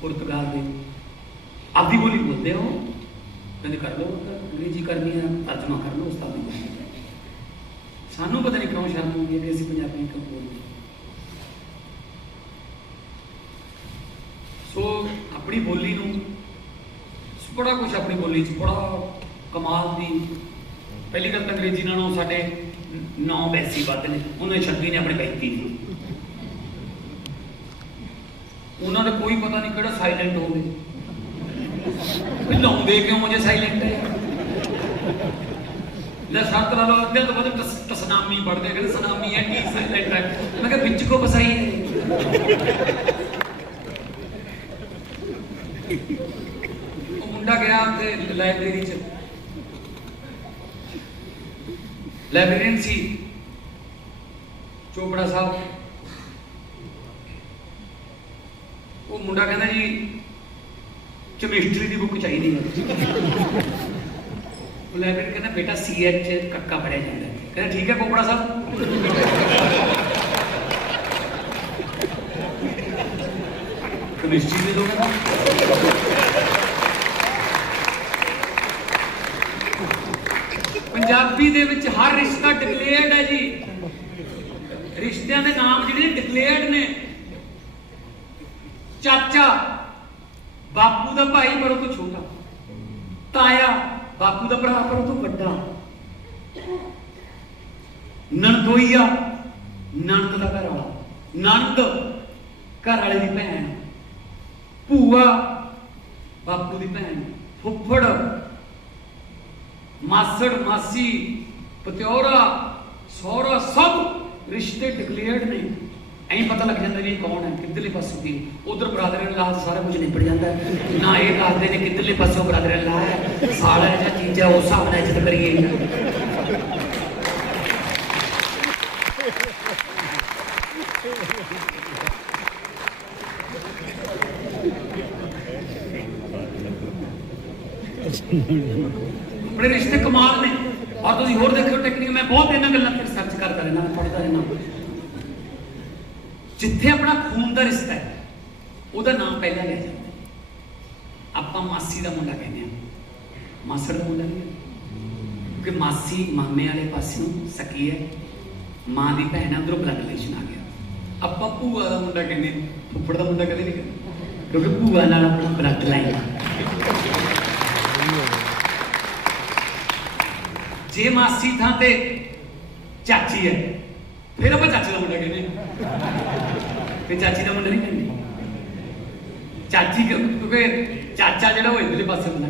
ਪੁਰਤਗਾਲ ਦੇ। ਆਪਦੀ ਬੋਲੀ ਬੋਲਦੇ ਹੋ। ਕਹਿੰਦੇ ਕਰ ਲਓ ਅੰਗਰੇਜ਼ੀ ਕਰਨੀ ਹੈ ਤਰਜਮਾ ਕਰ ਲਓ, ਉਸਤਾਦ ਦੀ ਸਾਨੂੰ ਪਤਾ ਨਹੀਂ ਕਿਉਂ ਸ਼ਰਮ ਆਉਂਦੀ ਹੈ ਕਿ ਅਸੀਂ ਪੰਜਾਬੀ ਕਿਉਂ ਬੋਲਦੇ ਸੋ ਆਪਣੀ ਬੋਲੀ ਨੂੰ, ਬੜਾ ਕੁਝ ਆਪਣੀ ਬੋਲੀ 'ਚ, ਬੜਾ ਕਮਾਲ ਦੀ। ਪਹਿਲੀ ਗੱਲ ਤਾਂ ਅੰਗਰੇਜ਼ੀ ਨਾਲੋਂ ਸਾਡੇ 9 ਬੈਸੀ ਵੱਧ ਨੇ। ਉਹਨੇ 26 ਨੇ ਆਪਣੇ 35 ਦੀ ਉਹਨਾਂ ਦਾ ਕੋਈ ਪਤਾ ਨਹੀਂ ਕਿਹੜਾ ਸਾਇਲੈਂਟ ਹੋਵੇ। ਲਾਉਂਦੇ ਕਿਉਂ ਮੁਝੇ ਸਾਇਲੈਂਟ ਹੈ? ਲੈ ਸ਼ਰਤ ਲਾ ਅੱਧੇ ਤੋਂ ਵੱਧ ਤਸਨਾਮੀ ਪੜਦੇ ਕਹਿੰਦੇ ਸਨਾਮੀ ਹੈ, ਕੀ ਸਾਇਲੈਂਟ ਹੈ? ਮੈਂ ਕਿਹਾ ਵਿੱਚ ਕੋ ਬਸਾਈ ਹੈ। ਉਹ ਮੁੰਡਾ ਗਿਆ ਉੱਥੇ ਲਾਇਬ੍ਰੇਰੀ ਚ। ਲਾਇਬ੍ਰੇਰੀਅਨ ਸੀ। ਚੋਪੜਾ ਸਾਹਿਬ। ਉਹ ਮੁੰਡਾ ਕਹਿੰਦਾ ਜੀ ਕੈਮਿਸਟਰੀ ਦੀ ਬੁੱਕ ਚਾਹੀਦੀ ਹੈ। ਉਹ ਲਾਇਬ੍ਰੇਰੀ ਕਹਿੰਦਾ, ਬੇਟਾ ਸੀਐਚ ਕੱਕਾ ਪੜਿਆ ਜਾਂਦਾ। ਕਹਿੰਦਾ, ਠੀਕ ਹੈ ਕੋਪੜਾ ਸਾਹਿਬ। ਕੈਮਿਸਟਰੀ ਦੇ ਦੋ ਪੰਜਾਬੀ ਦੇ ਵਿੱਚ ਹਰ ਰਿਸ਼ਤਾ ਡਿਕਲੇਅਰਡ ਹੈ ਜੀ। ਰਿਸ਼ਤਿਆਂ ਦੇ ਨਾਮ ਜਿਹੜੇ ਡਿਕਲੇਅਰਡ ਨੇ ਚਾਚਾ, ਬਾਪੂ ਦਾ ਭਾਈ ਪਰ ਉਹ ਤੋਂ ਛੋਟਾ। ਤਾਇਆ, ਬਾਪੂ ਦਾ ਭਰਾ ਪਰ ਉਹ ਤੋਂ ਵੱਡਾ। ਨਣਦੋਈਆ, ਨਣਦ ਦਾ ਘਰ ਵਾਲਾ। ਨਣਦ, ਘਰ ਵਾਲੇ ਦੀ ਭੈਣ। ਭੂਆ, ਬਾਪੂ ਦੀ ਭੈਣ। ਫੁੱਫੜ, ਮਾਸੜ, ਮਾਸੀ ਪਤਿਉਰਾ ਸਹੁਰਾ, ਸਭ ਰਿਸ਼ਤੇ ਡਿਕਲੇਅਰਡ ਨੇ। ਐਂ ਪਤਾ ਲੱਗ ਜਾਂਦਾ ਵੀ ਕੌਣ ਹੈ, ਕਿੱਧਰਲੇ ਪਾਸੇ ਦੀ ਉਧਰ ਬਰਾਦਰ ਇਲਾਹ ਸਾਰਾ ਕੁਝ ਨਿਪਟ ਜਾਂਦਾ ਨਾ ਇਹ ਦੱਸਦੇ ਨੇ ਕਿੱਧਰਲੇ ਪਾਸੋਂ ਬਰਾਦਰੀ ਇਲਾਹ ਹੈ। ਸਾਲਾ ਹੈ ਜਾਂ ਚੀਜ਼ਾਂ ਉਸ ਹਿਸਾਬ ਨਾਲ ਇੱਜ਼ਤ ਕਰੀਏ ਬੜੇ ਰਿਸ਼ਤੇ ਕਮਾਲ ਨੇ। ਔਰ ਤੁਸੀਂ ਹੋਰ ਦੇਖਿਓ ਟੈਕਨੀਕ ਮੈਂ ਬਹੁਤ ਇਹਨਾਂ ਗੱਲਾਂ ਤੇ ਰਿਸਰਚ ਕਰਦਾ ਰਹਿਣਾ ਪੜਦਾ ਰਹਿਣਾ ਜਿੱਥੇ ਆਪਣਾ ਖੂਨ ਦਾ ਰਿਸ਼ਤਾ ਹੈ, ਉਹਦਾ ਨਾਮ ਪਹਿਲਾਂ ਲਿਆ ਜਾਂਦਾ ਆਪਾਂ ਮਾਸੀ ਦਾ ਮੁੰਡਾ ਕਹਿੰਦੇ ਆ ਮਾਸੜ ਦਾ ਮੁੰਡਾ ਨਹੀਂ ਹੈ। ਕਿਉਂਕਿ ਮਾਸੀ ਮਾਮੇ ਵਾਲੇ ਪਾਸਿਓਂ ਸਕੀ ਹੈ। ਮਾਂ ਦੀ ਭੈਣ ਹੈ ਉਧਰੋਂ ਬਲੱਡ ਰਿਲੇਸ਼ਨ ਆ ਗਿਆ। ਆਪਾਂ ਭੂਆ ਦਾ ਮੁੰਡਾ ਕਹਿੰਦੇ ਹਾਂ। ਫੁੱਫੜ ਦਾ ਮੁੰਡਾ ਕਦੇ ਨਹੀਂ ਕਹਿੰਦੇ। ਕਿਉਂਕਿ ਭੂਆ ਨਾਲ ਆਪਣਾ ਬਲੱਡ ਲਾਈਨ ਹੈ ਜੇ ਮਾਸੀ ਥਾਂ ਤੇ ਚਾਚੀ ਹੈ ਫਿਰ ਆਪਾਂ ਚਾਚੀ ਦਾ ਮੁੰਡਾ ਕਹਿੰਦੇ ਫਿਰ ਚਾਚੀ ਦਾ ਮੁੰਡਾ ਨਹੀਂ ਕਹਿੰਦੇ। ਚਾਚੀ ਕਿਉਂਕਿ ਚਾਚਾ ਜਿਹੜਾ ਉਹ ਇਧਰਲੇ ਪਾਸੇ ਹੁੰਦਾ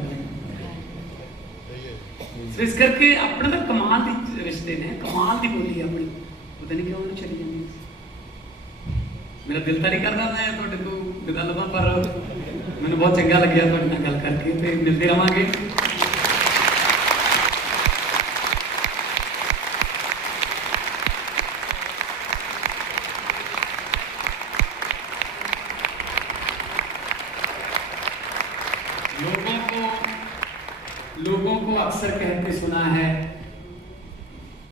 ਸੋ ਇਸ ਕਰਕੇ ਆਪਣੇ ਤਾਂ ਕਮਾਲ ਦੀ ਰਿਸ਼ਤੇ ਨੇ, ਕਮਾਲ ਦੀ ਬੋਲੀ ਹੈ ਆਪਣੀ। ਪਤਾ ਨਹੀਂ ਕਿਉਂ ਉਹਨੂੰ ਚਲੀ ਜਾਂਦੀ ਮੇਰਾ ਦਿਲ ਤਾਂ ਨਹੀਂ ਕਰਦਾ ਮੈਂ ਤੁਹਾਡੇ ਤੋਂ ਵਿਦਾ ਲਵਾਂ ਪਰ ਮੈਨੂੰ ਬਹੁਤ ਚੰਗਾ ਲੱਗਿਆ ਤੁਹਾਡੇ ਨਾਲ ਗੱਲ ਕਰਕੇ ਤੇ ਮਿਲਦੇ ਰਵਾਂਗੇ। लोगों को लोगों को अक्सर कहते सुना है